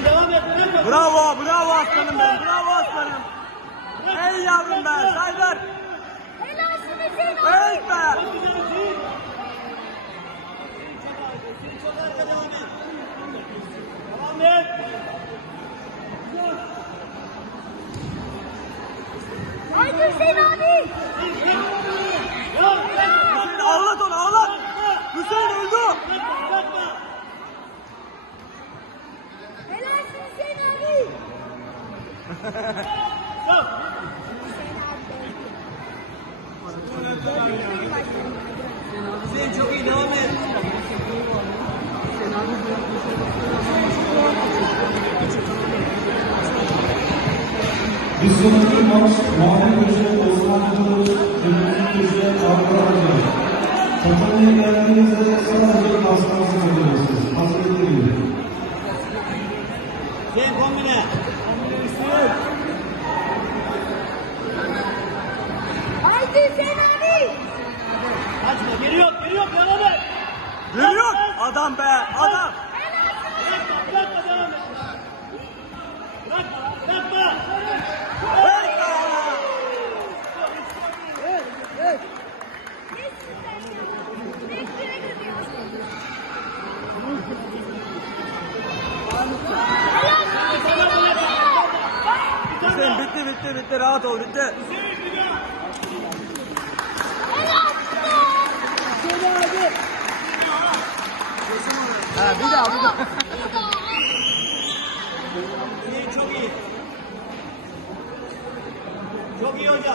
Bravo, bravo aslanım benim, bravo aslanım. Ey yavrum be, Saydar. Ey be. Haydi Hüseyin abi. Hüseyin ağlat onu, ağlat. Hüseyin öldü. Helalsin Hüseyin abi. Hüseyin çok iyi, devam et. Bir sonraki maç Muhammed Hoca, Osman Kılıç, Cemil Hoca, Ankara Hoca. Tatlıya geldiğinizde sadece kasmanızı veriyorsunuz. Hazırlıklı gibi. Hüseyin kombine. Haydi Hüseyin abi. Kaçma, geliyor, geliyor, devam et. Geliyor. Adam be, adam. Bırakma, bırakma, devam et. Bırakma, bırakma. Hüseyin abi. Hüseyin bitti, bitti, bitti. Rahat ol, bitti. 走走走，你走你，走你走走。